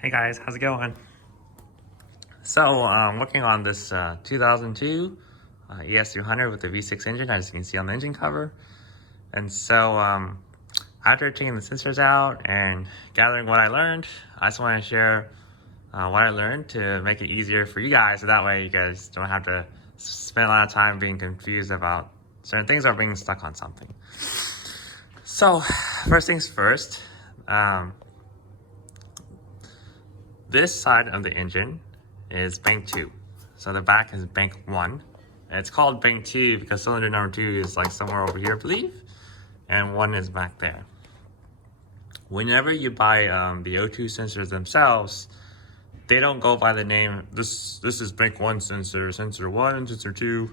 Hey guys, how's it going? So I'm working on this 2002 ES300 with the V6 engine, as you can see on the engine cover. And so after taking the sensors out and gathering what I learned, I just want to share what I learned to make it easier for you guys, so that way you guys don't have to spend a lot of time being confused about certain things or being stuck on something. So first things first, this side of the engine is bank 2. So the back is bank 1. And it's called bank 2 because cylinder number 2 is like somewhere over here, I believe. And 1 is back there. Whenever you buy the O2 sensors themselves, they don't go by the name, this is bank 1 sensor, sensor 1, sensor 2,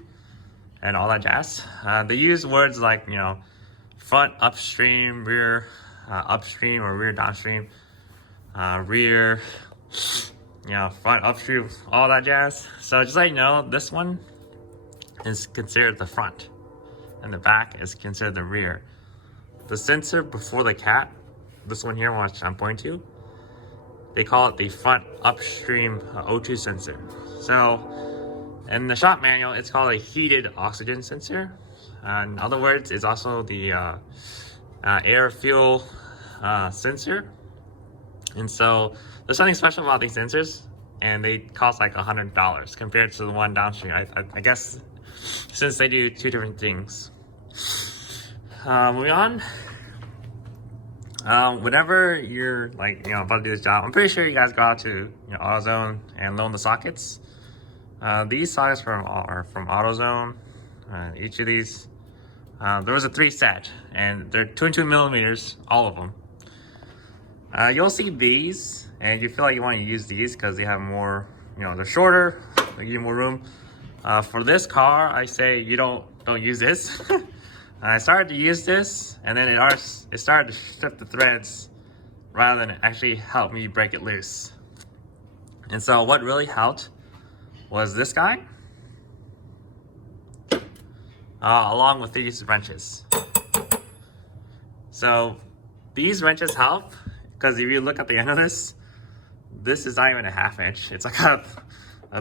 and all that jazz. They use words like, front upstream, rear upstream, or rear downstream, rear, front upstream, all that jazz. So just let you know, this one is considered the front and the back is considered the rear. The sensor before the cat, this one here, which I'm pointing to, they call it the front upstream O2 sensor. So in the shop manual, it's called a heated oxygen sensor. In other words, it's also the air fuel sensor. And so there's something special about these sensors, and they cost like $100 compared to the one downstream. I guess since they do two different things. Moving on. Whenever you're about to do this job, I'm pretty sure you guys go out to AutoZone and loan the sockets. These sockets are from AutoZone. Each of these, there was a 3 set, and they're 22 millimeters, all of them. You'll see these, and you feel like you want to use these because they have more, they're shorter, they give you more room. For this car, I say you don't use this. I started to use this, and then it started to strip the threads rather than actually help me break it loose. And so what really helped was this guy, along with these wrenches. So these wrenches help because if you look at the end of this is not even a 1/2 inch. It's like a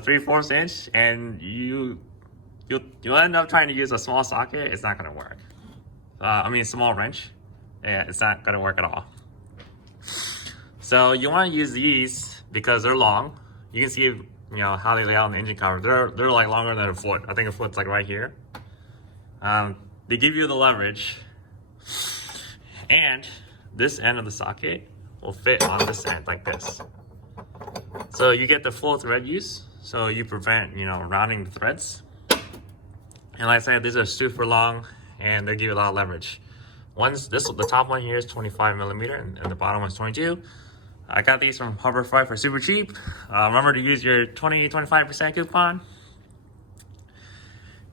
3/4 inch, and you'll end up trying to use a small socket. It's not going to work. A small wrench. Yeah, it's not going to work at all. So you want to use these because they're long. You can see, how they lay out on the engine cover. They're like longer than a foot. I think a foot's like right here. They give you the leverage, and this end of the socket will fit on this end like this. So you get the full thread use, so you prevent, rounding the threads. And like I said, these are super long, and they give you a lot of leverage. The top one here is 25 millimeter, and the bottom one's 22. I got these from Harbour for super cheap. Remember to use your 20-25% coupon.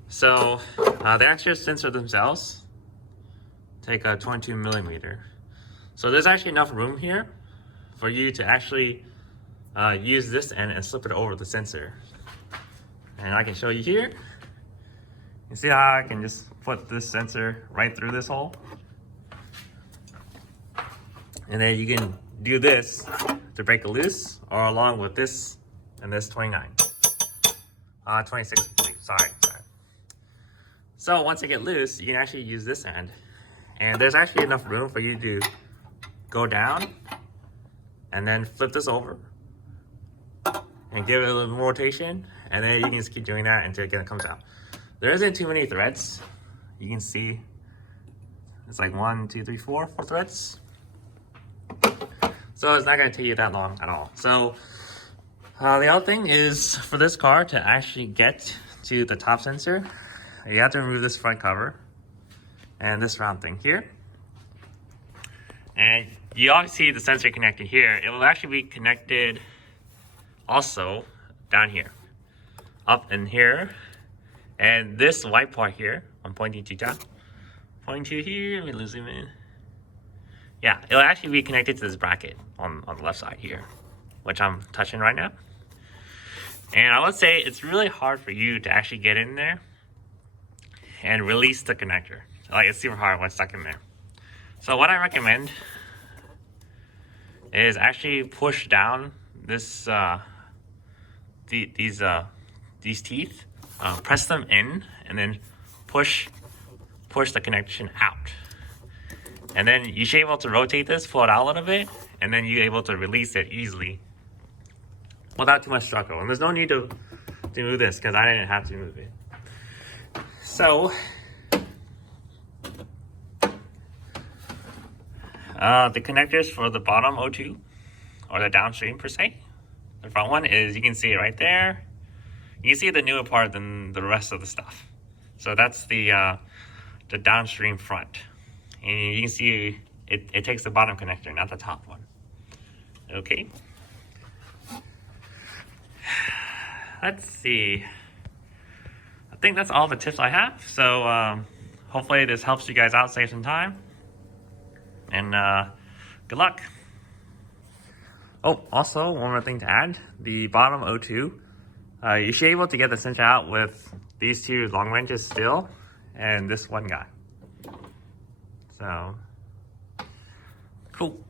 So the extra sensor themselves take a 22 millimeter. So there's actually enough room here for you to actually use this end and slip it over the sensor. And I can show you here. You see how I can just put this sensor right through this hole? And then you can do this to break it loose, or along with this and this 26, sorry. So once I get loose, you can actually use this end. And there's actually enough room for you to go down and then flip this over and give it a little rotation, and then you can just keep doing that until it comes out. There isn't too many threads. You can see it's like 1, 2, 3, 4 threads. So it's not going to take you that long at all. So the other thing is, for this car to actually get to the top sensor, you have to remove this front cover and this round thing here. And you obviously see the sensor connected here. It will actually be connected also down here, up in here. And this white part here, I'm pointing to down. Pointing to here, let me zoom in. Yeah, it'll actually be connected to this bracket on the left side here, which I'm touching right now. And I would say it's really hard for you to actually get in there and release the connector. Like, it's super hard when it's stuck in there. So what I recommend is actually push down this these teeth, press them in, and then push the connection out. And then you should be able to rotate this, pull it out a little bit, and then you're able to release it easily without too much struggle. And there's no need to move this because I didn't have to move it. So the connectors for the bottom O2, or the downstream per se, the front one is, you can see it right there. You can see the newer part than the rest of the stuff. So that's the downstream front. And you can see it takes the bottom connector, not the top one. Okay. Let's see. I think that's all the tips I have. So hopefully this helps you guys out, save some time. And good luck. Oh, also one more thing to add. The bottom O2, you should be able to get the sensor out with these two long wrenches still, and this one guy. So, cool.